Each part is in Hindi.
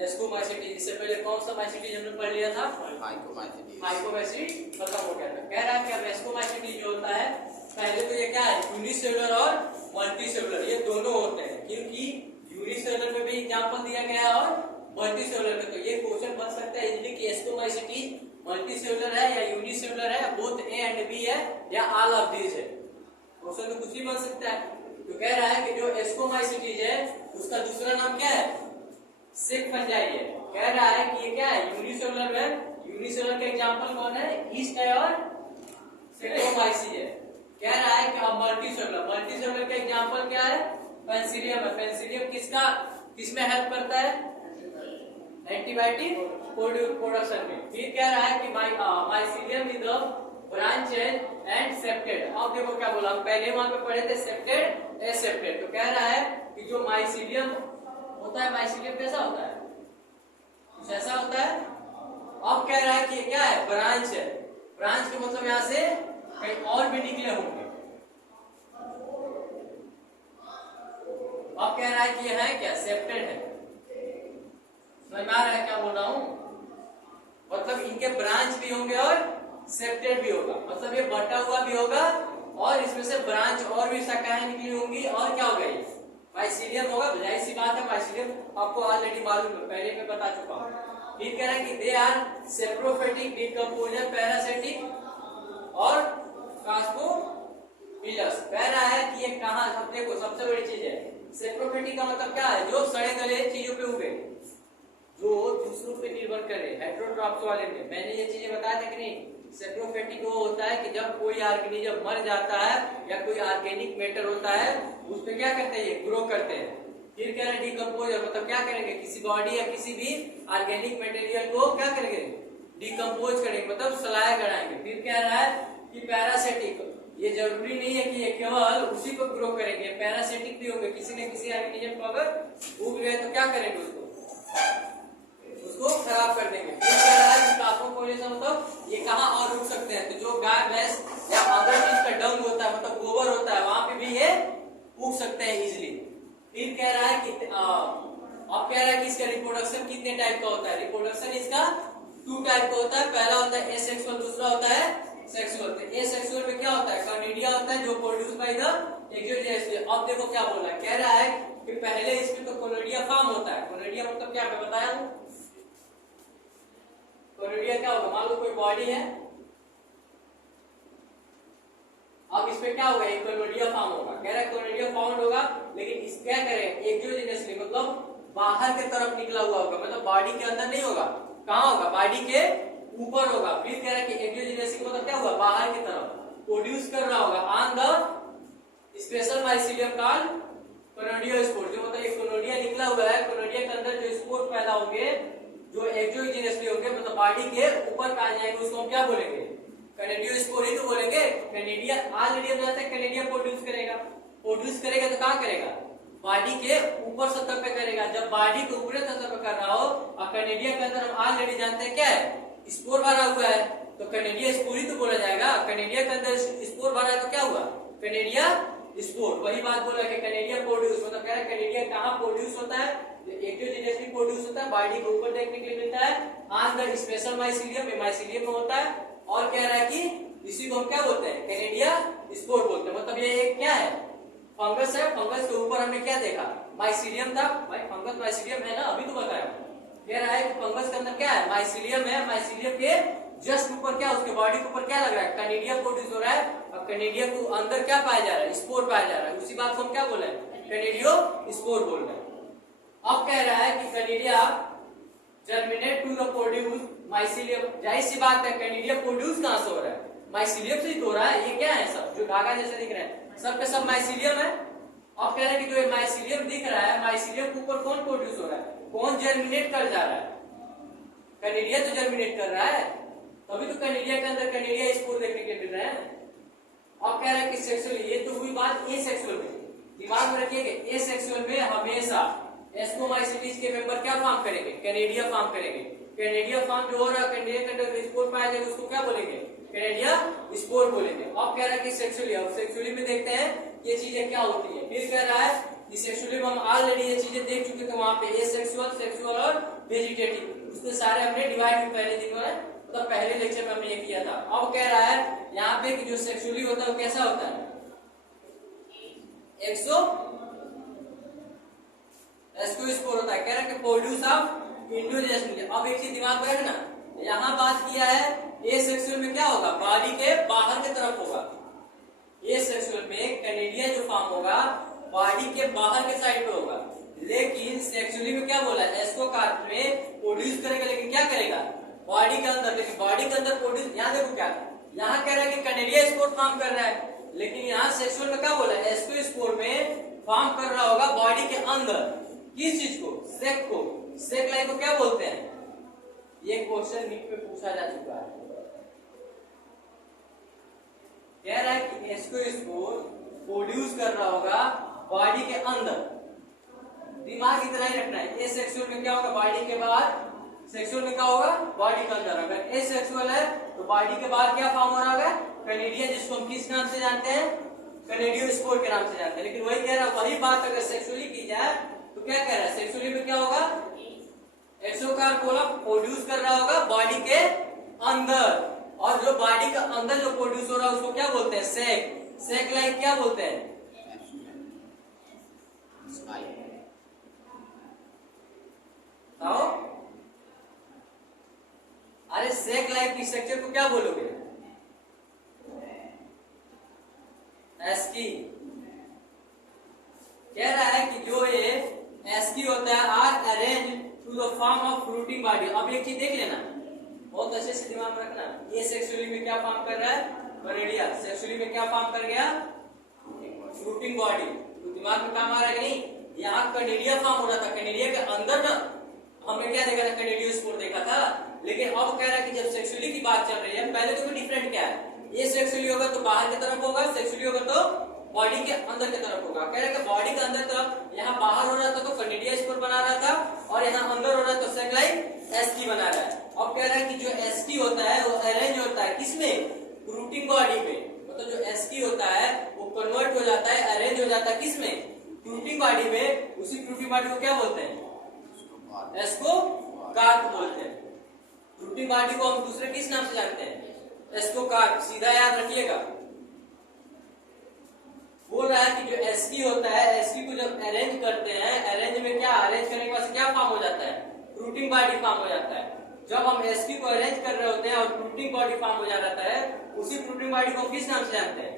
एस्कोमाइसिटी। इससे पहले कौन सा माइसिटी हमने पढ़ लिया था? माइकोमाइसिटी खत्म हो गया था। कह रहा है कि अब एस्कोमाइसिटी जो होता है, पहले तो ये क्या है, यूनिसेलुलर और मल्टीसेलुलर ये दोनों होते हैं, क्योंकि यूनिसेलुलर में भी एग्जांपल दिया गया है और मल्टीसेलुलर में। तो ये क्वेश्चन बन सकता है इजीली कि एस्कोमाइसिटी मल्टीसेलुलर है या यूनिसेलुलर है, बोथ ए एंड बी है या ऑल ऑफ दीज है। क्वेश्चन तो कुछ भी बन सकता है। तो कह रहा है कि जो एस्कोमाइसिटीज है उसका दूसरा नाम क्या है? सिक फंजाई है। कह रहा है कि ये क्या है, यूनिसेलुलर में, यूनिसेलुलर का एग्जांपल कौन है? ईस्ट है और सेक्टोमाइसी है। कह रहा है कि अब मल्टीसेलुलर, मल्टीसेलुलर का एग्जांपल क्या है? पेनिसिलियम है। पेनिसिलियम किसमें हेल्प करता है? एंटीबायोटिक प्रोडक्शन में। फिर कह रहा है कि mycelium is the branch and septate. अब देखो क्या बोला, हम पहले वहां पे पढ़े थे सेप्टेड एसेप्टेड। तो कह रहा है कि जो माइसिलियम होता है, माइसिलियम कैसा होता है? कुछ ऐसा होता है। अब कह रहा है कि क्या है? ब्रांच है। ब्रांच के मतलब यहां से कहीं और भी निकले होंगे। अब कह रहा है कि ये है क्या? सेप्टेड है। समझ में आ रहा है क्या बोल रहा हूं? मतलब इनके ब्रांच भी होंगे और सेप्टेड भी होगा, मतलब ये बटा हुआ भी होगा और इसमें से ब्रांच और भी शाखाएं निकली होंगी। और क्या होगा? ये माइसिलियम होगा। जाहिर सी बात है, माइसिलियम आपको ऑलरेडी मालूम है, पहले मैं बता चुका हूं। फिर कह रहा है कि दे आर सेप्रोफेटिक, डिकम्पोजर, पैरासिटिक और कास्मोपिलस। कह रहा है कि ये कहां, अब देखो सबसे बड़ी चीज है सेप्रोफेटिक का मतलब क्या है? जो सड़े गले चीजों पे उगे, जो दूसरों पे निर्भर करे। हेटेरोट्रॉप्स वाले में मैंने ये चीजें बताया था कि नहीं? सेप्रोफेटिक वो होता है कि जब कोई ऑर्गेनिज्म मर जाता है या कोई ऑर्गेनिक मैटर होता है उस पे क्या करते हैं? ये ग्रो करते हैं। फिर कह रहे हैं डिकम्पोजर, मतलब क्या करेंगे? किसी बॉडी या किसी भी ऑर्गेनिक मटेरियल को क्या करेंगे? डिकम्पोज करेंगे, मतलब सलाया गड़ाएंगे। फिर कह रहा है कि पैरासिटिक, ये जरूरी नहीं है कि ये केवल उसी को ग्रो करेंगे, पैरासिटिक भी होंगे। किसी न किसी ऑर्गेनिज्म को अगर उग गए तो क्या करेंगे? उसको खराब कर देंगे। फिर कह रहा है कि कास्मोपोलिसन, मतलब ये कहां और रुक सकते हैं? तो जो गाय भैंस या अदर चीज का डंग होता है, मतलब गोबर होता है, वहां पे भी ये उग सकते हैं इजिली। फिर कह रहा है कि अब कह रहा है कि इसका रिप्रोडक्शन कितने टाइप का होता है? रिप्रोडक्शन इसका 2 टाइप का होता है। पहला होता है एसेक्सुअल, दूसरा होता है सेक्सुअल। तो एसेक्सुअल में क्या होता है? कार्निडिया होता है जो प्रोड्यूस बाय द एक्सोजेनियस। अब देखो क्या बोल रहा है, कह रहा है कि पहले इसमें तो कोनोडिया फॉर्म होता है। कोनोडिया मतलब क्या मैं बताया हूं? कोनोडिया क्या होगा? मान लो कोई बॉडी है, अब इसमें क्या होगा? एक कोनोडिया फॉर्म होगा। कह रहा है कोनोडिया फाउंड होगा, लेकिन इस क्या करें? एक्सोजेनियसली, मतलब बाहर की तरफ निकला हुआ होगा, मतलब बॉडी के अंदर नहीं होगा। कहां होगा? बॉडी के ऊपर होगा। फिर कह रहा है कि एक्सोजेनियसली मतलब क्या हुआ? बाहर की तरफ प्रोड्यूस कर रहा होगा on the special mycelium called conidiospore. जो मतलब एक कोनोडिया निकला हुआ है, कोनोडिया के अंदर जो स्पोर पैदा होंगे, जो एक्सोजेनियसली होंगे, मतलब बॉडी के ऊपर आ जाएंगे, उसको हम क्या बोलेंगे? कनेडियोस्पोर ही तो बोलेंगे। कनेडिया ऑलरेडी हम जानते हैं कनेडिया प्रोड्यूस करेगा। प्रोड्यूस करेगा तो कहां करेगा? बॉडी के ऊपर सतह पे करेगा। जब बॉडी के ऊपरी सतह पे कर रहा हो और कनेडिया के अंदर हम ऑलरेडी जानते हैं क्या है? स्पोर भरा हुआ है, तो कनेडिया स्पोर ही तो बोला जाएगा। कनेडिया के अंदर स्पोर भरा है तो क्या हुआ? कनेडिया स्पोर। वही बात बोला कि कनेडिया प्रोड्यूस, मतलब कह रहा है कनेडिया कहां प्रोड्यूस होता है? एक्सोजेनियसली प्रोड्यूस होता है, बॉडी के ऊपर देखने के लिए मिलता है on the special mycelium, mycelium में होता है। और कह रहा है कि इसी को हम क्या बोलते हैं? कनेडिया स्पोर बोलते हैं। मतलब ये एक क्या है? फंगस है। फंगस के ऊपर हमने क्या देखा? माइसिलियम था। भाई फंगस माइसिलियम है ना, अभी तो बताया। कह रहा है कि फंगस के अंदर क्या है? माइसिलियम है। माइसिलियम के जस्ट ऊपर क्या, उसके बॉडी के ऊपर क्या लग रहा है? कनेडिया प्रोड्यूस हो रहा है। और कनेडिया के अंदर क्या पाया जा रहा है? स्पोर पाया जा रहा है। उसी बात को हम क्या बोल रहे हैं? कनेडियो स्पोर बोल रहे हैं। अब कह रहा है कि conidia germinate to the produce mycelium. जाहिर सी बात है, कनेडिया प्रोड्यूस कहां से हो रहा है? माइसिलियम से ही हो रहा है। ये क्या है? सब जो धागा जैसे दिख रहे हैं सब के सब माइसिलियम है। अब कह रहे हैं कि जो माइसिलियम दिख रहा है, माइसिलियम के ऊपर कौन प्रोड्यूस हो रहा है? कौन जर्मिनेट कर जा रहा है? कनेडिया तो जर्मिनेट कर रहा है, तभी तो कनेडिया के अंदर कनेडिया स्पोर देखने के मिल रहे हैं। अब कह रहा है कि सेक्सुअल, ये तो हुई बात ए सेक्सुअल में। दिमाग में रखिए कि ए सेक्सुअल में हमेशा एस्कोमाइसिटीज के मेंबर क्या फॉर्म करेंगे? कनेडिया फॉर्म करेंगे। कनेडिया फॉर्म जो हो रहा है, कनेडिया के अंदर स्पोर पाया जाएगा, उसको क्या बोलेंगे? कनेडिया स्पोर बोलेंगे। अब कह रहा है कि सेक्सुअली, अब सेक्सुअली में देखते हैं ये चीजें क्या होती है। फिर कह रहा है इस सेक्सुअली में हम ऑलरेडी ये चीजें देख चुके थे वहां पे, एसेक्सुअल, सेक्सुअल और वेजिटेटिव, उसके सारे हमने डिवाइड पहले दिन में मतलब पहले लेक्चर में हमने ये किया था। अब कह रहा है यहाँ पे कि जो सेक्सुअली होता है वो कैसा होता है, एस्कोस्पोर होता है। कह रहा है कि प्रोड्यूस ऑफ इंडोजेनिक। अब एक चीज दिमाग में रखना, यहाँ बात किया है ए सेक्सुअल में क्या होगा, बॉडी के बाहर की तरफ होगा। ए सेक्सुअल में कैनेडिया जो फॉर्म होगा बॉडी के बाहर के साइड पे होगा, लेकिन सेक्सुअली में क्या बोला है, एस्कोकार्प में प्रोड्यूस करेगा, लेकिन क्या करेगा, बॉडी के अंदर। लेकिन बॉडी के अंदर प्रोड्यूस, यहाँ देखो क्या, यहाँ कह रहा है कि कैनेडिया स्पोर फॉर्म कर रहा है, लेकिन यहाँ सेक्सुअल में क्या बोला है, एस्कोस्पोर में फॉर्म कर रहा होगा बॉडी के अंदर। किस चीज को, सेक को। सेक लाइन को क्या बोलते हैं, ये क्वेश्चन नीट में पूछा जा चुका है। कह रहा है कि एस्कोस्पोर प्रोड्यूस कर रहा होगा बॉडी के अंदर। दिमाग इतना ही रखना है, ए सेक्सुअल में क्या होगा, बॉडी के बाहर, सेक्सुअल में क्या होगा, बॉडी के अंदर। अगर ए सेक्सुअल है तो बॉडी के बाहर क्या फॉर्म हो रहा होगा, कैनेडिया, जिसको हम किस नाम से जानते हैं, कैनेडियोस्पोर के नाम से जानते हैं। लेकिन वही कह रहा है, वही बात अगर सेक्सुअली की जाए तो क्या कह रहा है, सेक्सुअली में क्या होगा, एक्सोकार्प प्रोड्यूस कर रहा होगा बॉडी के अंदर, और जो बॉडी के अंदर जो प्रोड्यूस हो रहा है उसको क्या बोलते हैं, सेक। सेक लाइक क्या बोलते हैं, अरे सेक लाइक की स्ट्रक्चर को क्या बोलोगे, एस्की। कह रहा है कि जो ये एस्की होता है are arrange to the form of fruiting body. अब एक चीज देख लेना, बहुत अच्छे से दिमाग में रखना, ये सेक्सुअली में क्या फॉर्म कर रहा है, कैनेडिया। सेक्सुअली में क्या फॉर्म कर गया, फ्रूटिंग बॉडी। तो दिमाग में काम आ रहा है कि नहीं, यहाँ कैनेडिया फॉर्म हो रहा था, कैनेडिया के अंदर ना हमने क्या देखा था, कैनेडियोस्पोर देखा था। लेकिन अब कह रहा है कि जब सेक्सुअली की बात चल रही है, पहले तो डिफरेंट क्या है, ये सेक्सुअली होगा तो बाहर की तरफ होगा, सेक्सुअली होगा तो बॉडी के अंदर की तरफ होगा। कह रहा है कि बॉडी के अंदर तरफ, यहाँ बाहर हो रहा था तो कैनेडियोस्पोर बना रहा था, और यहाँ अंदर हो रहा है तो सेक लाइक एस्की बना रहा है। अब कह रहा है कि जो एस्की होता है वो अरेंज होता है किसमें, फ्रूटिंग बॉडी में। मतलब जो एस्की होता है वो कन्वर्ट हो जाता है, अरेंज हो जाता है किसमें, फ्रूटिंग बॉडी में। उसी फ्रूटिंग बॉडी को क्या बोलते हैं, एस्कोकार्प बोलते हैं। फ्रूटिंग बॉडी को हम दूसरे किस नाम से जानते हैं, एस्कोकार्प। सीधा याद रखिएगा। बोल रहा है कि जो एस्की होता है, एस्की को जब अरेंज करते हैं, अरेंज में क्या, अरेंज करने के बाद क्या फॉर्म हो जाता है, फ्रूटिंग बॉडी फॉर्म हो जाता है। जब हम एस्की को अरेंज कर रहे होते हैं और फ्रूटिंग बॉडी फॉर्म हो जाता है, उसी फ्रूटिंग बॉडी को किस नाम से जानते हैं,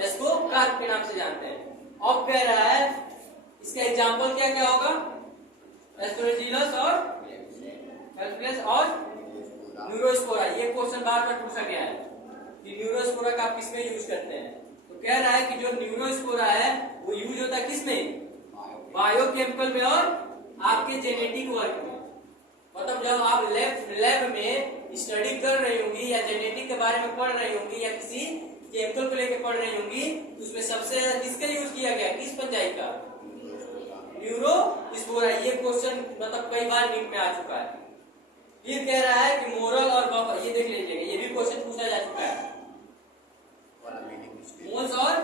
एस्कोकार्प के नाम से जानते हैं। अब कह रहा है इसका एग्जाम्पल क्या क्या होगा, एस्ट्रोजीलस और हेल्पलेस और न्यूरोस्पोरा। ये क्वेश्चन बार बार पूछा गया है कि न्यूरोस्पोरा का आप किसमें यूज करते हैं। तो कह रहा है कि जो न्यूरोस्पोरा है वो यूज होता है किसमें, बायोकेमिकल में और आपके जेनेटिक वर्क में। मतलब जब आप लैब में स्टडी कर रही होंगी या जेनेटिक के बारे में पढ़ रही होंगी या किसी केमिकल को लेकर पढ़ रही होंगी, तो उसमें सबसे ज्यादा किसका यूज किया गया, किस पंचायत का, न्यूरोस्पोरा। ये क्वेश्चन मतलब कई बार नीट में आ चुका है। फिर कह रहा है कि मोरल और बफर, ये देख लीजिएगा, ये भी क्वेश्चन पूछा जा चुका है। मोल्स और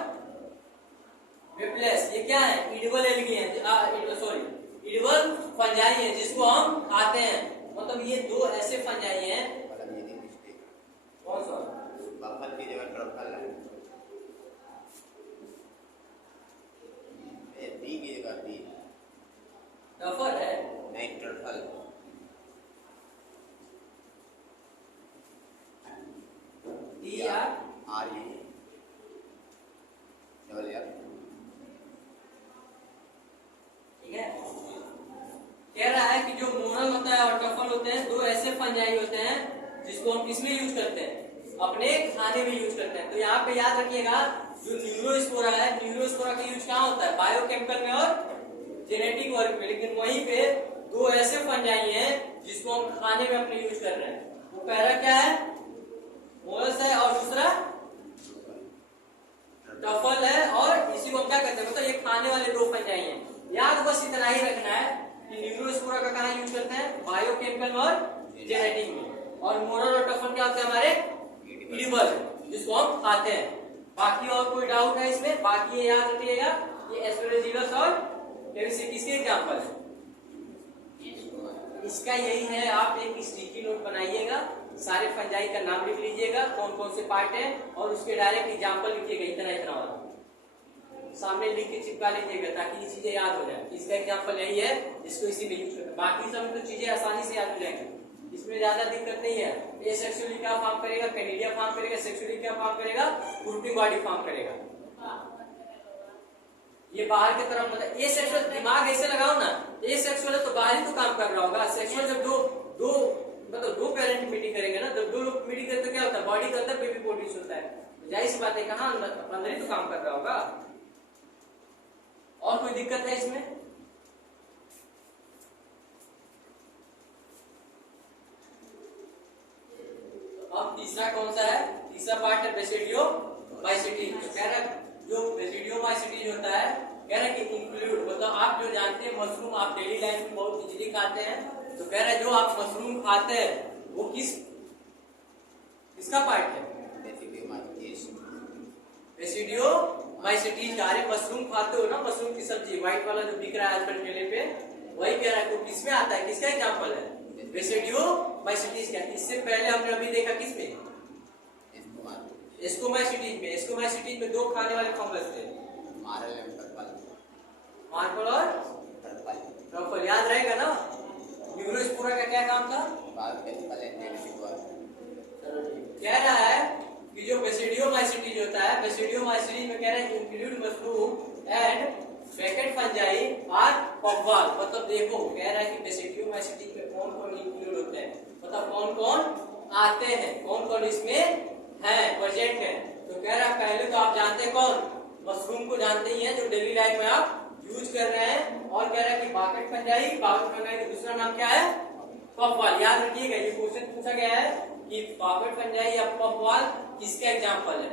विप्लेस ये क्या है, इडिबल एल्गी है, सॉरी इडिबल फंजाई है जिसको हम खाते हैं। मतलब ये दो ऐसे फंजाई हैं। कौन सा, बफर की जगह ट्रफल है, डी की जगह डी, डफर है नहीं truffle, D R R U double R. ठीक है। कह रहा है कि जो मोरल होता है और टफल होते हैं, दो ऐसे फंजाई होते हैं जिसको हम किसमें यूज करते हैं, अपने खाने में यूज करते हैं। तो यहाँ पे याद रखिएगा जो न्यूरोस्पोरा है, न्यूरोस्पोरा का यूज कहाँ होता है, बायोकेमिकल में और जेनेटिक वर्क में। लेकिन वहीं पे दो ऐसे फंजाई हैं जिसको हम खाने में अपने यूज कर रहे हैं। वो पहला क्या है, मोरस है, और दूसरा टफल है, और इसी को हम क्या कहते हैं, मतलब ये खाने वाले दो फंजाई हैं। याद बस इतना ही रखना है कि न्यूरोस्पोरा का कहाँ यूज करते हैं, बायोकेमिकल और जेनेटिक में, और मोरल और टफल क्या होते हैं हमारे इडिबल, जिसको हम खाते हैं। बाकी और कोई डाउट है इसमें, बाकी ये याद रखिएगा, ये एस्पेरेजिलस और कैविसी किसके एग्जाम्पल है? इसका यही है, आप एक स्टिकी नोट बनाइएगा, सारे फंजाई का नाम लिख लीजिएगा, कौन कौन से पार्ट है, और उसके डायरेक्ट एग्जाम्पल लिखिएगा, इतना इतना वाला सामने लिख के चिपका लीजिएगा ताकि ये चीजें याद हो जाए। इसका एग्जाम्पल यही है, इसको इसी में यूज करते हैं। बाकी सब तो चीजें आसानी से याद हो जाएंगी, इसमें ज्यादा दिक्कत नहीं है। ए सेक्सुअली क्या फॉर्म करेगा? कैनिडिया फॉर्म करेगा। सेक्सुअली क्या फॉर्म करेगा? ग्रुपिंग बॉडी फॉर्म करेगा। ये बाहर की तरफ मतलब ए सेक्सुअल, दिमाग ऐसे लगाओ ना, ए सेक्सुअल है तो बाहर ही तो काम कर रहा होगा। सेक्सुअल जब दो पेरेंट मीटिंग करेंगे ना, जब दो लोग मीटिंग करते तो क्या होता है? बॉडी के अंदर बेबी प्रोड्यूस होता है, जाहिर सी बात है कहाँ अंदर ही तो काम कर रहा होगा। और कोई दिक्कत है इसमें? अब तीसरा कौन सा है? तीसरा पार्ट है बेसिडियो माइसिटीज। कह रहा है जो बेसिडियो माइसिटीज होता है, कह रहा है कि इंक्लूड, मतलब आप जो जानते हैं मशरूम आप डेली लाइफ में बहुत इजीली खाते हैं, तो कह रहा है जो आप मशरूम खाते हैं वो किसका पार्ट है? Basidio mycetes. अरे मशरूम खाते हो ना, मशरूम की सब्जी व्हाइट वाला जो दिख रहा है आजकल ठेले पे, वही कह रहा है वो किसमें आता है? किसका एग्जाम्पल है? बेसिडियो माइसिटीज का। इससे पहले हमने अभी देखा किसमें? एस्कोमाइसिटीज में। एस्कोमाइसिटीज में दो खाने वाले फंगस थे, मार्बल और ट्रफल। याद रहेगा ना? न्यूरोस्पोरा का क्या काम था? कह रहा है कि जो बेसिडियोमाइसिटीज होता है, बेसिडियोमाइसिटीज में कह रहा है include mushroom and bracket fungi are puffballs. मतलब देखो कह रहा है कि बेसिडियोमाइसिटीज में कौन कौन इंक्लूड होते हैं, मतलब कौन कौन आते हैं, कौन कौन इसमें है, प्रेजेंट है। तो कह रहा है पहले तो आप जानते हैं कौन? मशरूम को जानते ही हैं जो डेली लाइफ में आप यूज कर रहे हैं। और कह रहा है कि बाकेट फंजाई, बाकेट फंजाई का दूसरा नाम क्या है? पॉपवाल। याद रखिएगा ये क्वेश्चन पूछा गया है कि बाकेट फंजाई या पॉपवाल किसका एग्जाम्पल है?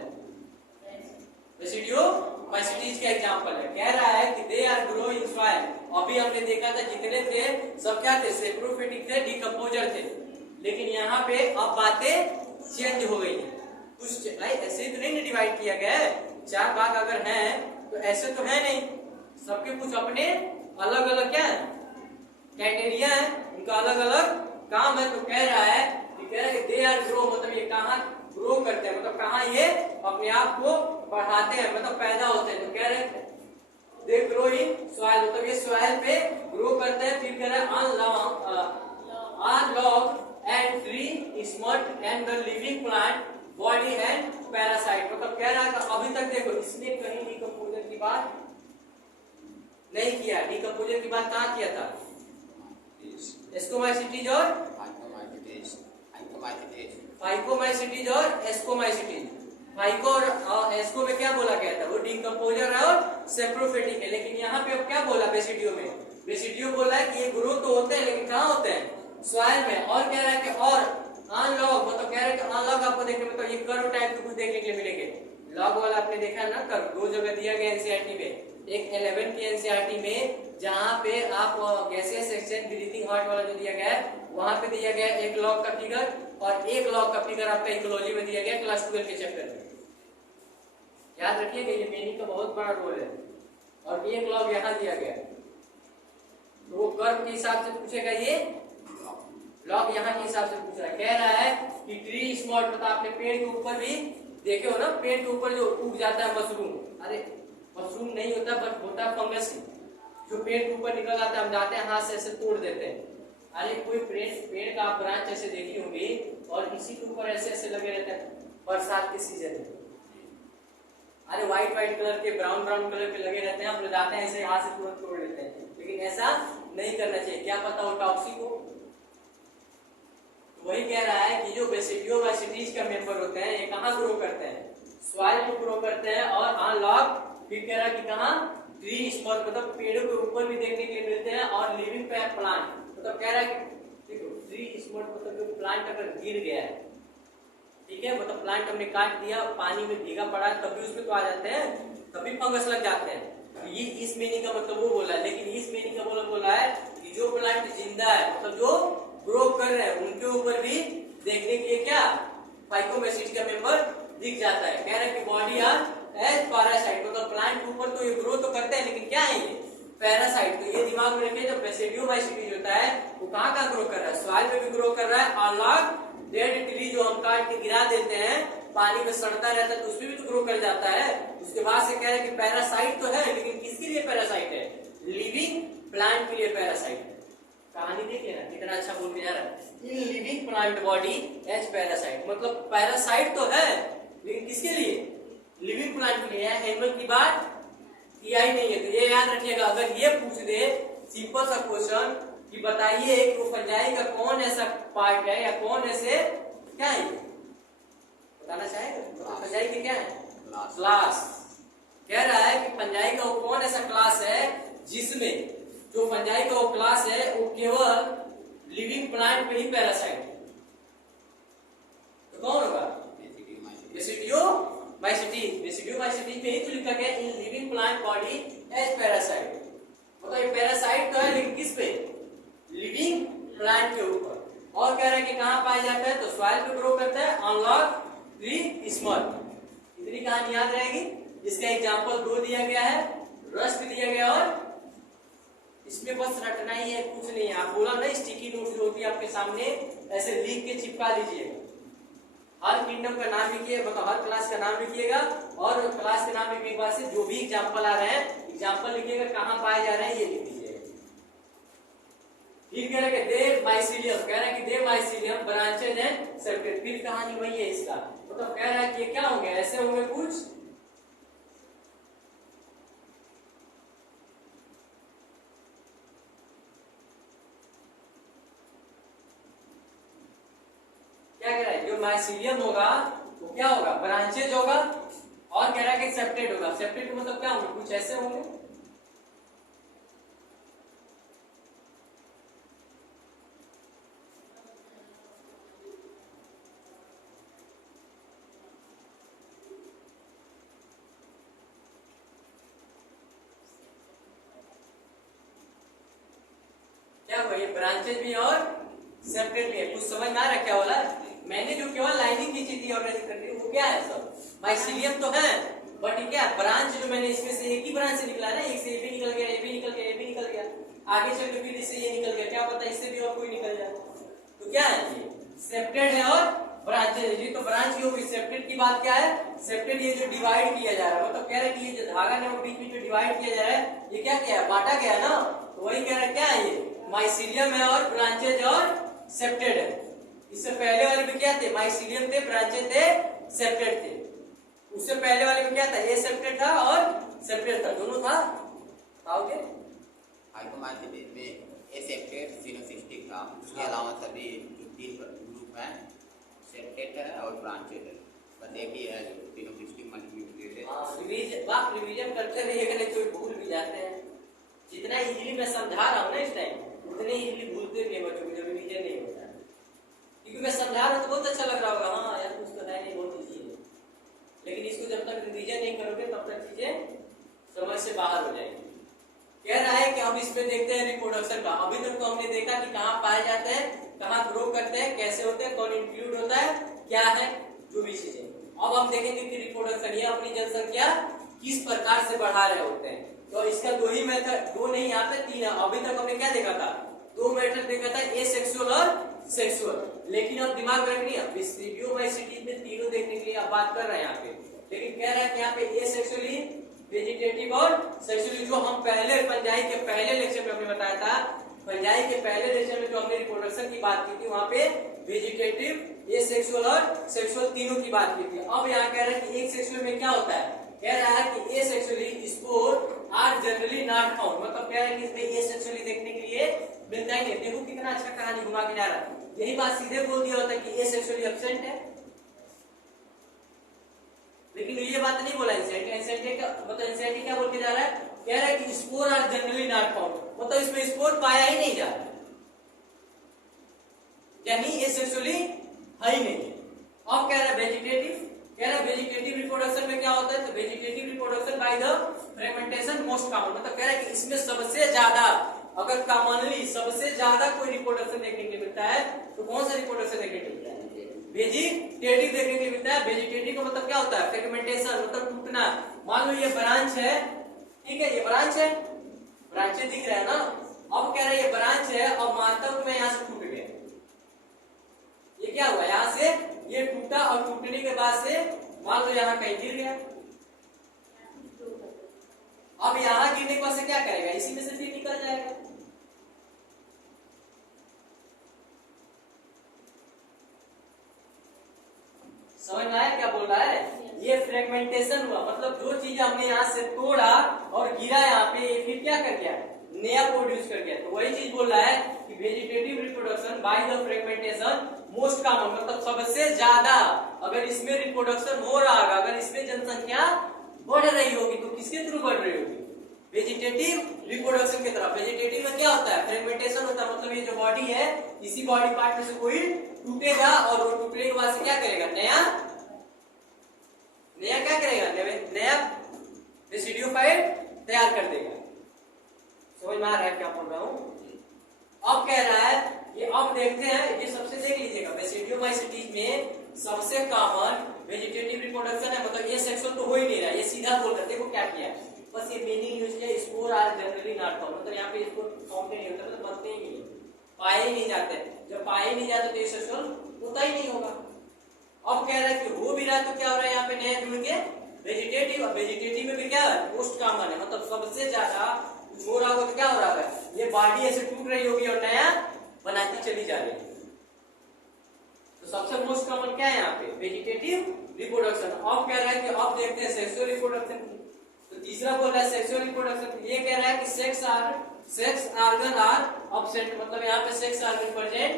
बेसिडियोमाइसिटीज का एग्जाम्पल है। कह रहा है कि they are grow in soil. अभी हमने देखा था जितने थे सब क्या थे? सेप्रोफिटिक थे, डिकम्पोजर थे। लेकिन यहाँ पे अब बातें चेंज हो गई है कुछ। ऐसे तो नहीं डिवाइड किया गया है, चार भाग अगर हैं तो ऐसे तो है नहीं, सबके कुछ अपने अलग अलग क्या है क्राइटेरिया है, उनका अलग अलग काम है। तो कह रहा है कि दे आर ग्रो, मतलब ये कहाँ ग्रो करते हैं, मतलब कहाँ ये अपने आप को बढ़ाते हैं, मतलब पैदा होते हैं। तो कह रहे हैं दे ग्रो इन सॉइल, मतलब ये सॉइल पे ग्रो करते हैं। फिर कह रहा है on log and tree smut and the living plant body and parasite. मतलब कह रहा है कि अभी तक देखो इसने कहीं डिकम्पोजर की बात नहीं किया। डिकम्पोजर की बात कहाँ किया था? एस्कोमाइसिटीज और फाइकोमाइसिटीज और एस्कोमाइसिटीज। फाइको और एस्को में क्या बोला गया था? वो डिकम्पोजर है और सेप्रोफिटिक है। लेकिन यहाँ पे अब क्या बोला बेसिडियो में? बेसिडियो बोला है कि ये ग्रो तो होते हैं लेकिन कहाँ होते हैं? सॉइल में। और कह रहा है कि और अनलॉग, मतलब कह रहा है कि अनलॉग आपको देखने में तो ये कर्व टाइप के कुछ देखने के लिए मिलेंगे। लॉग वाला आपने देखा है ना कर्व, दो जगह दिया गया एनसीईआरटी में। एक 11 की एनसीईआरटी में जहाँ पे आप गैसियस एक्सचेंज ब्रीथिंग हार्ट वाला जो दिया गया है वहां पे दिया गया एक लॉग का फिगर, और एक लॉग का फिगर आपका इकोलॉजी में दिया गया क्लास 12 के चैप्टर में। याद रखिएगा ये मीनिंग का बहुत बड़ा रोल है। और एक लॉग यहाँ दिया गया, तो वो कर्व के हिसाब से पूछेगा, ये लॉग यहाँ के हिसाब से पूछ रहा है। कह रहा है कि ट्री स्मॉट, मतलब आपने पेड़ के ऊपर भी देखे हो ना, पेड़ के ऊपर जो उग जाता है मशरूम, अरे मशरूम नहीं होता बट होता है फंगस ही, जो पेड़ के ऊपर निकल आता है, हम जाते हैं हाथ से ऐसे तोड़ देते हैं। अरे कोई पेड़ का आप ब्रांच ऐसे देखी होगी और इसी के ऊपर ऐसे ऐसे लगे रहते हैं बरसात के सीजन में। अरे व्हाइट कलर के, ब्राउन कलर के लगे रहते हैं, हम जाते हैं ऐसे हाथ से तुरंत तोड़ लेते हैं। लेकिन ऐसा नहीं करना चाहिए, क्या पता वो टॉक्सिक हो। वही कह रहा है कि जो बेसिडियोमाइसिटीज का मेंबर होते हैं ये कहाँ ग्रो करते हैं? सॉइल में ग्रो करते हैं। और अनलॉग फिर कह रहा है कि कहाँ? ट्री स्मॉट, मतलब पेड़ों के ऊपर भी देखने के लिए मिलते हैं। और लिविंग प्लांट, मतलब कह रहा है कि देखो ट्री स्मॉट मतलब जो प्लांट अगर गिर गया है, ठीक है, मतलब प्लांट हमने काट दिया, पानी में भीगा पड़ा है, तभी उसमें तो आ जाते हैं, तभी फंगस लग जाते हैं। ये इस मीनिंग का मतलब वो बोला है। लेकिन इस मीनिंग का बोला है कि जो प्लांट जिंदा है, मतलब जो ग्रो कर रहे हैं, उनके ऊपर भी देखने के लिए क्या फाइकोमाइसिटीज का मेंबर दिख जाता है। कह रहे हैं कि बॉडी आर एज पैरासाइट, मतलब प्लांट के ऊपर तो ये ग्रो तो करते हैं लेकिन क्या है ये पैरासाइट। तो ये दिमाग में रखिए, जब बेसिडियोमाइसीटी होता है वो कहाँ ग्रो कर रहा है, सॉइल में भी ग्रो कर रहा है। अलॉन्ग डेड ट्री जो हम काट के गिरा देते हैं, पानी में सड़ता रहता है तो उसमें भी तो ग्रो कर जाता है। उसके बाद से कह रहे हैं कि पैरासाइट तो है, लेकिन किसके लिए पैरासाइट है, लिविंग प्लांट के लिए पैरासाइट है। कहानी देखिए ना कितना अच्छा बोल के जा रहा है, in living plant body as parasite, मतलब पैरासाइट तो है लेकिन किसके लिए, लिविंग प्लांट के लिए। एनिमल की बात किया ही नहीं है। तो ये याद रखिएगा, अगर ये पूछ दे सिंपल सा क्वेश्चन कि बताइए कि फंजाई का कौन ऐसा पार्ट है या कौन ऐसे क्या है, बताना चाहेगा, फंजाई के क्या है, क्लास। कह रहा है कि फंजाई का वो कौन ऐसा क्लास है जिसमें जो फंजाई का वो क्लास है वो केवल लिविंग प्लांट में ही पैरासाइट है। तो कौन होगा, बेसिडियोमाइसीटी। बेसिडियोमाइसीटी में ही तो लिखा गया in living plant body as parasite. मतलब ये पैरासाइट तो है लेकिन किस पे, लिविंग प्लांट के ऊपर। और कह रहा है कि कहां पाया जाता है, तो सॉइल पे ग्रो करता है, अनलॉक ट्री स्मॉल। इतनी कहानी याद रहेगी। इसका एग्जांपल 2 दिया गया है, रस्ट दिया गया, और इसमें बस रटना ही है, कुछ नहीं है। आप बोला ना स्टिकी नोट्स जो होती है आपके सामने, ऐसे लिख के चिपका लीजिएगा। हर किंगडम का नाम लिखिए, मतलब हर क्लास का नाम लिखिएगा, और क्लास के नाम लिखने के बाद से जो भी एग्जाम्पल आ रहे हैं एग्जाम्पल लिखिएगा, कहाँ पाए जा रहे हैं ये लिख दीजिएगा। फिर कह रहे हैं दे माइसीलियम, कह रहे हैं कि दे माइसीलियम ब्रांचेज एंड सेपरेट। फिर कहानी वही है इसका, मतलब कह रहा है कि क्या होंगे, ऐसे होंगे कुछ, क्या कह रहा है, जो माइसीलियम होगा वो क्या होगा, ब्रांचेज होगा, और कह रहा है कि सेप्टेट होगा। सेप्टेट मतलब क्या होंगे, कुछ ऐसे होंगे। क्या हुआ, ये ब्रांचेज भी और सेपरेट भी है। कुछ समझ में आ रहा क्या वाला, मैंने जो केवल लाइनिंग खींची थी ऑर्गेनिक कंट्री, वो क्या है, सब माइसीलियम तो है, बट क्या ब्रांच जो मैंने इसमें से एक ही ब्रांच से निकला ना, एक से ये भी निकल गया, ये भी निकल गया, ये भी निकल गया, आगे चल के फिर इससे ये निकल गया, क्या पता इससे भी और कोई निकल जाए। तो क्या है, ये सेपरेट है और ब्रांचेज है। ये तो ब्रांच की होगी। सेपरेट की बात क्या है, सेपरेट ये जो डिवाइड किया जा रहा है, मतलब कह रहा है कि ये जो धागा है वो बीच में जो डिवाइड किया जा रहा है, ये क्या किया है, बांटा गया ना। तो वही कह रहा है क्या है, ये माइसीलियम है और ब्रांचेज और सेप्टेड है। इससे पहले वाले में क्या थे, माइसीलियम थे, ब्रांचेज थे, सेप्टेड थे। उससे पहले वाले में क्या था, ए सेप्टेड था और सेप्टेड था, दोनों था। आओगे हाइपोमाइसीलियम में ए सेप्टेड सिनोसिस्टिक था, उसके अलावा सभी जो 3 ग्रुप हैं सेप्टेड है और ब्रांचेड है, बस एक ही है सिनोसिस्टिक मल्टीन्यूक्लिएटेड। हां, रिवीजन करते रहिएगा, नहीं तो भूल भी जाते हैं। जितना इजीली मैं समझा रहा हूँ ना इस टाइम, उतने इजीली भूलते भी हैं बच्चों को, जब रिवीजन नहीं होता है। क्योंकि मैं समझा रहा हूँ तो बहुत अच्छा लग रहा होगा, हाँ यार कुछ तो है नहीं, बहुत इजी है, लेकिन इसको जब तक रिवीजन नहीं करोगे तब तक चीजें समझ से बाहर हो जाएगी। कह रहा है कि अब इसमें देखते हैं रिप्रोडक्शन का। अभी तक तो हमने देखा कि कहाँ पाए जाते हैं, कहाँ ग्रो करते हैं, कैसे होते हैं, कौन इंक्लूड होता है, क्या है, जो भी चीजें। अब हम देखेंगे कि रिप्रोडक्शन, ये अपनी जनसंख्या किस प्रकार से बढ़ा रहे होते हैं। तो इसका 2 ही मेथड, 2 नहीं यहाँ पे 3 है। अभी तक हमने क्या देखा था, 2 मेथड देखा था, एसेक्सुअल और सेक्सुअल। लेकिन अब दिमाग में रखनी है, बेसिडियोमाइसीटी में तीनों देखने के लिए आप बात कर रहे हैं यहाँ पे। लेकिन कह रहा है कि यहाँ पे एसेक्सुअली, वेजिटेटिव और सेक्सुअली, जो हम पहले फंजाई के पहले लेक्चर में हमने बताया था, फंजाई के पहले लेक्चर में जो हमने रिप्रोडक्शन की बात की थी, वहां पे वेजिटेटिव, एसेक्सुअल और सेक्सुअल तीनों की बात की थी। अब यहाँ कह रहे हैं कि एक सेक्सुअल में क्या होता है, कह रहा है कि asexually spore are generally not found, मतलब कह रहा है कि इसमें एसेक्सुअली देखने के लिए मिलता ही नहीं। देखो कितना अच्छा कहानी घुमा के जा रहा है। यही बात सीधे बोल दिया होता है कि एसेक्सुअली एब्सेंट है, लेकिन ये बात नहीं बोला इंसेंटी का, मतलब इंसेंटी क्या बोल के जा रहा है, कह रहा है कि spore are generally not found, मतलब इसमें स्पोर पाया ही नहीं जा रहा, यानी एसेक्सुअली है ही नहीं। अब कह रहा है वेजिटेटिव, कह रहा है वेजिटेटिव रिप्रोडक्शन में क्या होता है, तो vegetative reproduction by the fragmentation most common, मतलब कह रहा है कि इसमें सबसे ज्यादा, अगर कॉमनली सबसे ज्यादा कोई रिप्रोडक्शन देखने को मिलता है तो कौन सा रिप्रोडक्शन देखने को मिलता है, वेजिटेटिव देखने को मिलता है। वेजिटेटिव का मतलब क्या होता है, फ्रेगमेंटेशन, मतलब टूटना। मान लो ये ब्रांच है, ठीक है, ये ब्रांच है, ब्रांचेस दिख रहा है ना। अब कह रहा है ये ब्रांच है, अब मानता हूं मैं यहां से टूट गया, ये क्या हुआ यहां से ये टूटा और टूटने के बाद से मान लो यहां कहीं गिर गया। अब यहां गिरने के बाद से क्या करेगा, इसी में से फिर निकल जाएगा। समझ में आया क्या बोल रहा है, ये फ्रेगमेंटेशन हुआ, मतलब जो चीज हमने यहाँ से तोड़ा और गिरा यहाँ पे, ये फिर क्या कर गया, नया प्रोड्यूस कर गया। तो वही चीज बोल रहा है कि vegetative reproduction by the fragmentation most common, मतलब सबसे ज्यादा अगर इसमें रिप्रोडक्शन हो रहा होगा, अगर इसमें जनसंख्या बढ़ रही होगी तो किसके थ्रू बढ़ रही होगी, वेजिटेटिव रिप्रोडक्शन की तरफ। वेजिटेटिव में क्या होता है, फ्रेगमेंटेशन होता है, मतलब ये जो बॉडी है इसी बॉडी पार्ट में से कोई टूटेगा और वो टूटने के बाद से क्या करेगा, नया क्या करेगा, नया रेसिड्यूफाइड तैयार कर देगा। समझ में आ रहा है क्या बोल रहा हूं। अब कह रहा है कि अब देखते हैं, ये सबसे देख लीजिएगा बेसिडियोमाइसीटीज में सबसे कॉमन वेजिटेटिव रिप्रोडक्शन है, मतलब ये सेक्सुअल तो हो ही नहीं रहा, ये सीधा बोल रहा है। देखो क्या किया, बस ये मीनिंग यूज किया, spore are generally not found, मतलब यहाँ पे इसको फाउंड नहीं होता, मतलब बनते ही नहीं, पाए ही नहीं जाते। जब पाए ही नहीं जाते तो ये सेक्सुअल होता ही नहीं होगा। अब कह रहा है कि हो भी रहा है तो क्या हो रहा है, यहाँ पे नया जुड़ के वेजिटेटिव, वेजिटेटिव में भी क्या है, मोस्ट कॉमन है, मतलब सबसे ज्यादा कुछ हो रहा होगा तो क्या हो रहा है, ये बॉडी ऐसे टूट रही होगी और नया बनाती चली जा रही है। तो सबसे मोस्ट कॉमन क्या है यहाँ पे, वेजिटेटिव रिप्रोडक्शन। अब कह रहा है कि अब देखते हैं सेक्सुअल रिप्रोडक्शन। तो तीसरा बोल रहा है सेक्सुअल रिप्रोडक्शन, ये कह रहा है कि सेक्स ऑर्गन आर एब्सेंट, मतलब यहाँ पे सेक्स ऑर्गन प्रेजेंट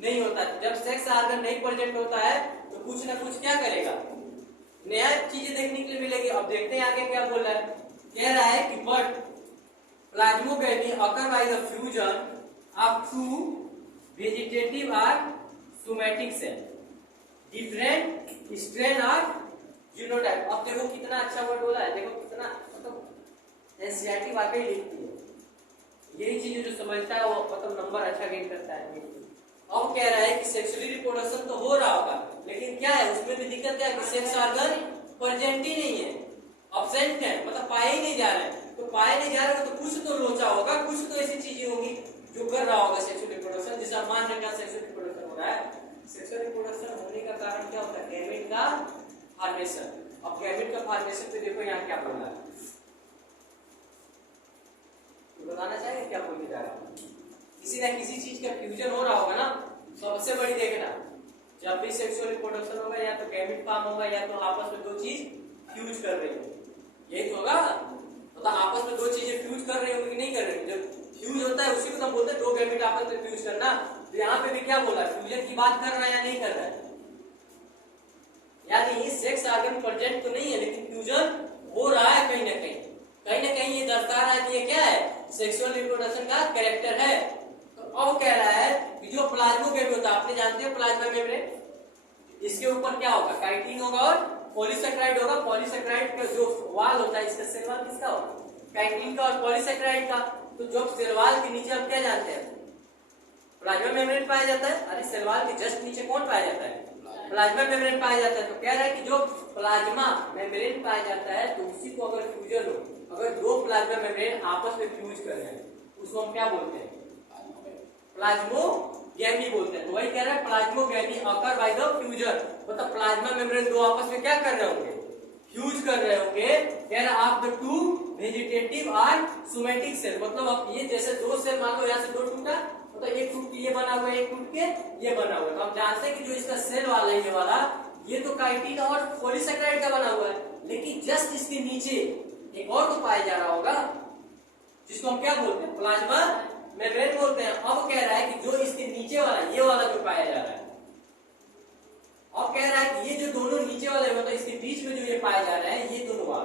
नहीं होता है। जब सेक्स ऑर्गन नहीं प्रेजेंट होता है तो कुछ ना कुछ क्या करेगा, नया चीजें देखने के लिए मिलेगी। अब देखते हैं आगे क्या बोल रहा है, कह रहा है कि but plasmogamy occur by the fusion of two vegetative और somatic cell, different strain of genotype. अब देखो कितना अच्छा वर्ड बोला है, देखो कितना, मतलब एनसीईआरटी वाकई लिखती है, यही चीजें जो समझता है वो मतलब नंबर अच्छा गेन करता है। अब कह रहा है कि सेक्सुअली रिप्रोडक्शन तो हो रहा होगा, लेकिन क्या है उसमें भी दिक्कत क्या है कि सेक्स ऑर्गन प्रेजेंट ही नहीं है, अब्सेंट है, मतलब पाए ही नहीं जा रहे हैं। तो पाए नहीं जा रहे तो कुछ तो लोचा होगा, कुछ तो ऐसी चीजें होगी जो कर रहा होगा सेक्सुअल रिप्रोडक्शन, जिसे मान रहे हैं सेक्सुअल रिप्रोडक्शन हो रहा है। सेक्सुअल रिप्रोडक्शन होने का कारण क्या होता है, गैमेट का फॉर्मेशन। अब गैमेट का फॉर्मेशन पे देखो यहाँ क्या बोल रहा है, तो बताना चाहिए क्या बोल के जा रहा है, किसी ना किसी चीज का फ्यूजन हो रहा होगा ना। सबसे बड़ी देखना, जब भी सेक्सुअल रिप्रोडक्शन होगा या तो गैमेट फॉर्म होगा या तो आपस में दो चीज फ्यूज कर रही होगी, यही तो होगा। मतलब आपस में दो चीजें फ्यूज कर रही होगी कि नहीं कर रही, जब फ्यूज होता है उसी को हम बोलते हैं दो गैमेट आपस में फ्यूज करना। तो यहाँ पे भी क्या बोला, फ्यूजन की बात कर रहा है या नहीं कर रहा है, यानी सेक्स ऑर्गन प्रेजेंट तो नहीं है लेकिन फ्यूजन हो रहा है कहीं ना कहीं ये दर्शा रहा है कि ये क्या है, सेक्सुअल रिप्रोडक्शन का कैरेक्टर है। तो अब कह रहा है कि जो प्लाज्मोगैमी होता है, आपने जानते हैं प्लाज्मा मेम्ब्रेन, इसके ऊपर क्या होगा, काइटिन होगा और पॉलीसेक्राइड होगा। पॉलीसेक्राइड का जो वाल होता है, इसका सेल वाल किसका होगा, काइटिन का और पॉलीसेक्राइड का। तो जो सेल वाल के नीचे हम क्या जानते हैं, प्लाज्मा मेम्ब्रेन पाया जाता है। अरे सेल वाल के जस्ट नीचे कौन पाया जाता है, प्लाज्मा मेम्ब्रेन पाया जाता है। तो कह रहा है कि जो प्लाज्मा मेम्ब्रेन पाया जाता है तो उसी को अगर फ्यूजन हो, अगर दो प्लाज्मा मेम्ब्रेन आपस में फ्यूज कर रहे हैं उसको हम क्या बोलते हैं, प्लाज्मोगैमी बोलते हैं। तो वही कह रहा है plasmogamy occur by the fusion, मतलब प्लाज्मा मेम्ब्रेन दो आपस में क्या कर रहे होंगे, फ्यूज कर रहे होंगे। कह रहा ऑफ द टू वेजिटेटिव और सोमैटिक सेल, मतलब अब ये जैसे दो सेल मान लो यहाँ से दो टूटा, मतलब एक टूट के ये बना हुआ है, एक टूट के ये बना हुआ है। तो आप जानते हैं कि जो इसका सेल वाला है ये वाला, ये तो काइटिन और पॉलीसेक्राइड का बना हुआ है, लेकिन जस्ट इसके नीचे एक और तो पाया जा रहा होगा जिसको हम क्या बोलते हैं, प्लाज्मा मेम्ब्रेन बोलते हैं। अब कह रहा है कि जो इसके नीचे वाला, ये वाला जो पाया जा रहा है, अब कह रहा है कि ये जो दोनों नीचे वाले मतलब इसके बीच में जो ये पाए जा रहे हैं, ये दोनों वाला,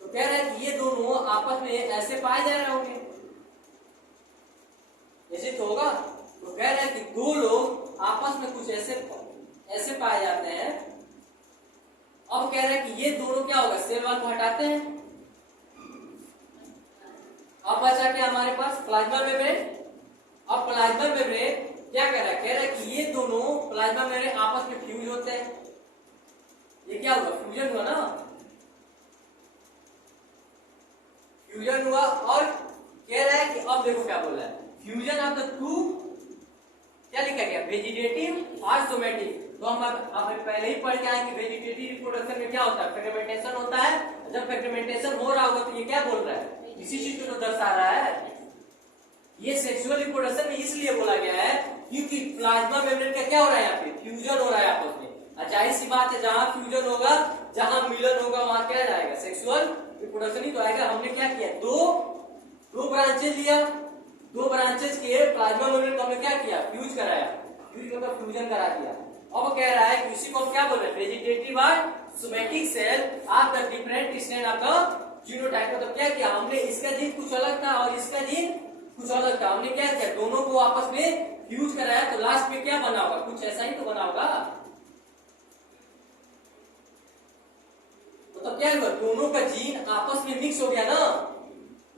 तो कह रहा है कि ये दोनों आपस में ऐसे पाए जा रहे होंगे, ऐसे तो होगा। तो कह रहा है कि दो लोग आपस में कुछ ऐसे पाए जाते हैं। अब कह रहा है कि ये दोनों क्या होगा, सेल वाल को हटाते हैं, अब बचा क्या हमारे पास, प्लाज्मा मेम्ब्रेन। अब प्लाज्मा मेम्ब्रेन क्या कह रहा है, कह रहा है कि ये दोनों प्लाज्मा मेम्ब्रेन आपस में फ्यूज होते हैं, ये क्या हुआ, फ्यूजन हुआ ना, फ्यूजन हुआ। और कह रहा है कि अब देखो क्या बोल रहा है, फ्यूजन ऑफ द टू क्या लिखा गया, वेजिटेटिव और सोमेटिक। तो हम अब पहले ही पढ़ के आए कि वेजिटेटिव रिप्रोडक्शन में क्या होता है, फ्रेगमेंटेशन होता है। जब फ्रेगमेंटेशन हो रहा होगा तो ये क्या बोल रहा है, इसी चीज को तो दर्शा रहा है। ये सेक्सुअल रिप्रोडक्शन में इसलिए बोला गया है क्योंकि प्लाज्मा मेम्ब्रेन का क्या हो रहा है, यहाँ पे फ्यूजन हो रहा है आपस में। जाहिर सी बात है, जहां फ्यूजन होगा, जहां मिलन होगा, वहां क्या जाएगा, सेक्सुअल रिप्रोडक्शन ही तो आएगा। हमने क्या किया, दो ब्रांचेज लिया, दो ब्रांचेज के प्लाज्मा मेम्ब्रेन को हमने क्या किया, फ्यूज कराया, फ्यूज मतलब फ्यूजन करा दिया। अब कह रहा है कि इसी को हम क्या बोल रहे हैं, वेजिटेटिव और somatic cell are the different strand of the genotype. मतलब क्या किया हमने, इसका जीन कुछ अलग था और इसका जीन कुछ अलग था। हमने क्या किया, दोनों को आपस में फ्यूज कराया, तो लास्ट में क्या बना होगा, कुछ ऐसा ही तो बना होगा। तो क्या हुआ, दोनों का जीन आपस में मिक्स हो गया ना।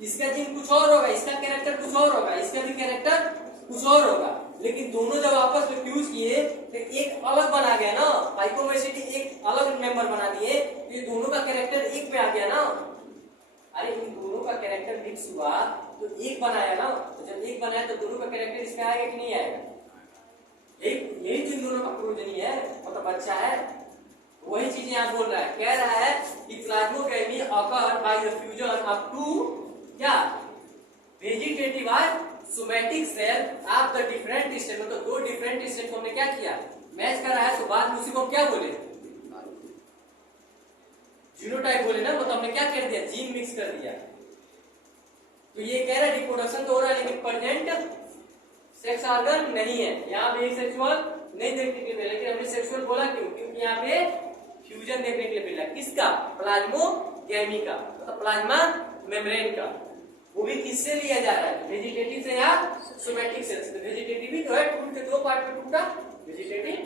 इसका जीन कुछ और होगा, इसका कैरेक्टर कुछ और होगा, इसका भी कैरेक्टर कुछ और होगा, लेकिन दोनों जब आपस में फ्यूज किए तो एक अलग बना गया ना। पाइकोमेसिटी एक अलग मेंबर बना दिए, तो ये दोनों का कैरेक्टर एक पे आ गया ना। अरे इन दोनों का कैरेक्टर मिक्स हुआ तो एक बनाया ना, तो जब एक बनाया तो दोनों का कैरेक्टर इसमें आएगा कि नहीं आएगा, यही तो इन दोनों का प्रोजनी है, मतलब अच्छा है। वही चीज यहाँ बोल रहा है, कह रहा है कि plasmogamy occur by the fusion of two क्या वेजिटेटिव और somatic cell of the different state. मतलब दो डिफरेंट स्टेट को हमने क्या किया, मैच करा है, तो बाद में उसी को हम क्या बोले, जीनोटाइप बोले ना। मतलब हमने क्या कर दिया, जीन मिक्स कर दिया। तो ये कह रहा है रिप्रोडक्शन तो हो रहा है लेकिन प्रेजेंट सेक्स ऑर्गन नहीं है, यहाँ पे सेक्सुअल नहीं देखने के लिए मिला। लेकिन हमने सेक्सुअल बोला क्यों, क्योंकि यहाँ पे फ्यूजन देखने के लिए मिला, किसका, प्लाज्मोगैमी का, मतलब प्लाज्मा मेम्ब्रेन का। वो भी किससे लिया जा रहा है, वेजिटेटिव से या सोमेटिक सेल से। वेजिटेटिव ही तो है, टूट के दो पार्ट में टूटा, वेजिटेटिव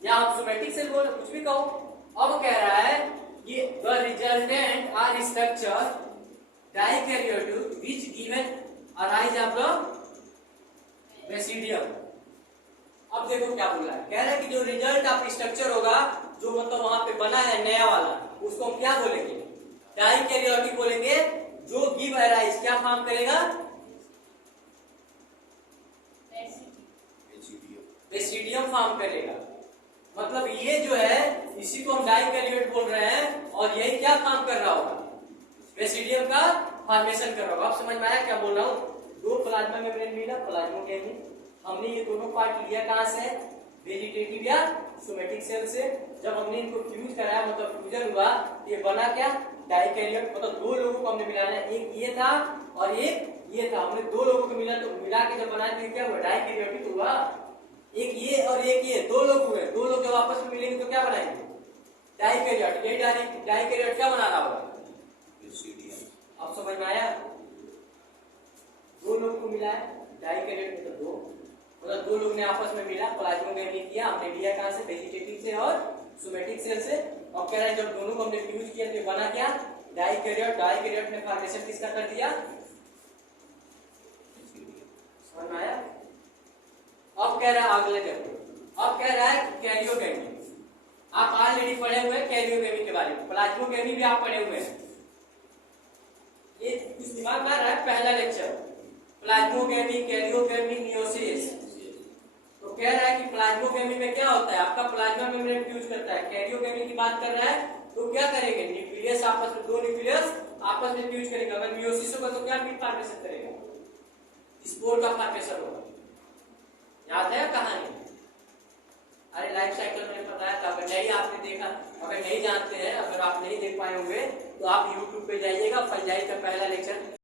या आप सोमेटिक सेल बोलो, कुछ भी कहो। अब कह रहा है कि the resultant R structure dikaryotic which given arise of the basidium. अब देखो क्या बोल रहा है, कह रहा है कि जो रिजल्ट ऑफ स्ट्रक्चर होगा, जो मतलब वहां पे बना है नया वाला, उसको हम क्या बोलेंगे, डाइकैरियोटिक बोलेंगे। जो गिव अराइज क्या फॉर्म करेगा, बेसिडियम फॉर्म करेगा। मतलब ये जो है इसी को हम डाइकैरियोट बोल रहे हैं, और यही क्या फॉर्म कर रहा होगा, बेसिडियम का फॉर्मेशन कर रहा होगा। आप समझ में आया क्या बोल रहा हूँ, दो प्लाज्मा मेम्ब्रेन मिला, प्लाज्मोगैमी। हमने ये दोनों पार्ट लिया कहां से, वेजिटेटिव या सोमेटिक सेल से। जब हमने इनको फ्यूज कराया, मतलब फ्यूजन हुआ, ये बना क्या, डाइकैरियोट। मतलब दो लोगों को हमने मिलाना, एक ये था और एक ये था। हमने दो लोगों को मिला, तो मिला के जब बनाया तो क्या हुआ, डाइकैरियोटिक हुआ। एक ये और एक ये, दो लोग हुए, दो लोग जब आपस में मिलेंगे तो क्या बनाएंगे, डाइकैरियोट। ये डाइकैरियोट क्या बना रहा होगा, आप समझ में आया, दो लोग को मिला है, डाइकैरियोट में तो दो, मतलब दो लोग ने आपस में मिला, प्लाज्मोगैमी किया। हमने लिया कहां से, वेजिटेटिव से और सोमेटिक सेल से। और कह रहा है जब दोनों को हमने फ्यूज किया तो बना क्या, डाइकैरियोट। डाइकैरियोट ने फॉर्मेशन किसका कर दिया, समझ में आया। अब कह रहा है अगले देखो, अब कह रहा है कैरियोगैमी। आप ऑलरेडी पढ़े हुए हैं कैरियोगैमी के बारे में, प्लाज्मोगैमी भी आप पढ़े हुए हैं। ये कुछ दिमाग में आ रहा है, पहला लेक्चर प्लाज्मोगैमी, कैरियोगैमी, मियोसिस। तो कह रहा है कि प्लाज्मोगैमी में क्या होता है, आपका प्लाज्मा मेम्ब्रेन फ्यूज करता है। कैरियोगैमी की बात कर रहा है तो क्या करेंगे, न्यूक्लियस आपस में, दो न्यूक्लियस आपस में फ्यूज करेगा। अगर मियोसिस होगा तो क्या फॉर्मेशन करेगा, स्पोर का फॉर्मेशन होगा। याद है कहानी, अरे लाइफ साइकिल में बताया था। अगर नहीं आपने देखा, अगर नहीं जानते हैं, अगर आप नहीं देख पाए होंगे तो आप YouTube पे जाइएगा, फंजाई का पहला लेक्चर